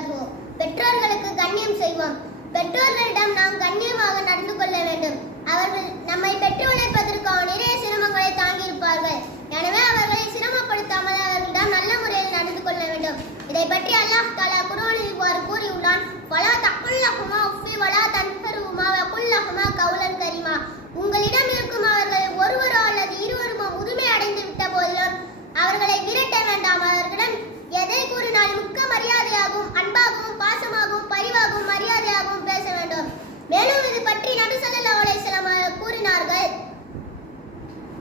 வபரகாத்துஹு. பெற்றோர்களுக்கு கண்ணியம் செய்வோம். பெற்றோர்களிடம் நாம் கண்ணியமாக நடந்து கொள்ள வேண்டும். அவர்கள் நம்மை பெற்று உழைப்பதற்காக நிறைய சிரமங்களை தாங்கியிருப்பார்கள். எனவே அவர்களை சிரமப்படுத்தாமல் அவர்களிடம் நல்ல முறையில் நடந்து கொள்ள வேண்டும். இதை பற்றி அல்லாஹ் தஆலா குர்ஆனில் இவ்வாறு கூறியுள்ளான். வலா தக்குல்லஹுமா உஃபி வலா தன்ஹருஹுமா வகுல்லஹுமா கௌலன் கரீமா. உங்களிடம் இருக்கும் அவர்கள் ஒருவரோ அல்லது இருவருமோ முதுமை அடைந்து விட்ட போதிலும் அவர்களை விரட்ட வேண்டாம். அவர்களிடம் எதை கூறினால் மிக்க மரியாதையாகவும் அன்பாகவும் பாசமாகவும் பரிவாகவும் மரியாதையாகவும் பேச வேண்டும். மேலும் இது பற்றி நபி ஸல்லல்லாஹு அலைஹி வஸல்லம் கூறினார்கள்,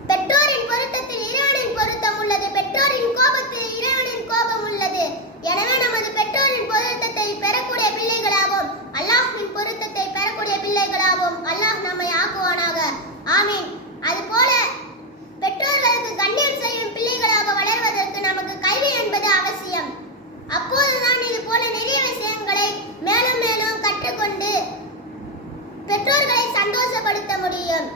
பெற்றோரின் பொருத்தத்தில் இறைவனின் பொருத்தம் உள்ளது, பெற்றோரின் கோபத்தில் இறைவனின் கோபம் உள்ளது. எனவே நமது பெற்றோரின் பொருத்தத்தை பெறக்கூடிய பிள்ளைகளாகவும் அல்லாஹ்வின் பொருத்தத்தை பெறக்கூடிய பிள்ளைகளாகவும் அல்லாஹ் நம்மை ஆக்குவானாக. ஆமீன். அதுபோல பெற்றோர்களுக்கு கண்ணியம் செய்யும் பிள்ளைகளாக வளர்வதற்கு நமக்கு கல்வி என்பது அவசியம். அப்போதுதான் இது போல நிறைய விஷயங்களை மேலும் மேலும் கற்றுக்கொண்டு பெற்றோர்களை சந்தோஷப்படுத்த முடியும்.